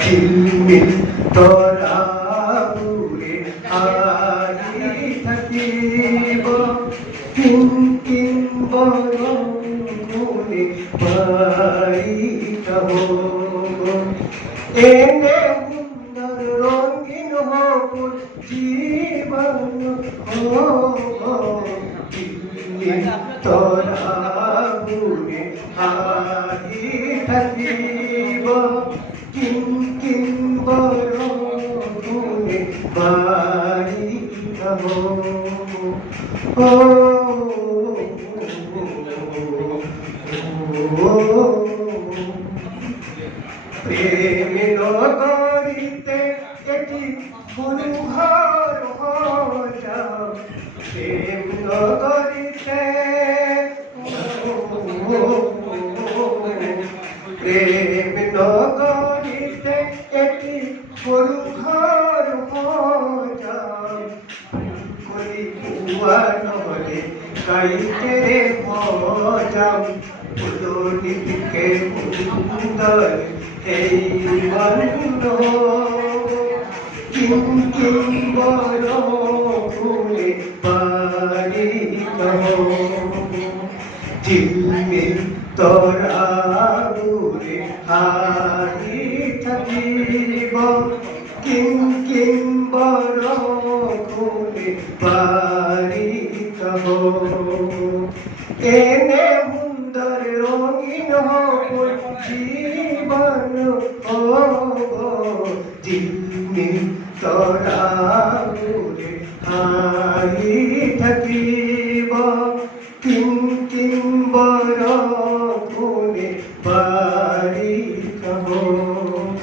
ঝিলমিল তরা উড়ে আহি থাকিব কিন কিন বরং গুণে পারিত হব এনে সুন্দর রঙিন হব জীবন তরা উড়ে আহি থাকিব কিন কিন বরং গুণে পারিত হব প্রেম নগরীতে এটি মনোহর যাও প্রেম নগরীতে প্রেম নগরীতে এটি মনোহর যাও কলি কুয়া নহলে কাইতে রে যাও ফুলনিকে সুন্দর এই বন্ধ কিন কিন বড় ফুলে পারিত ঝিলমিল তরা উড়ে আহি থাকিব কিন কিন বড় ফুলে পারিত এনে সুন্দর রঙিন হব জীবন ঝিলমিল তরা উড়ে আহি থাকিব কিন কিন বড় গুণে পারিত হব।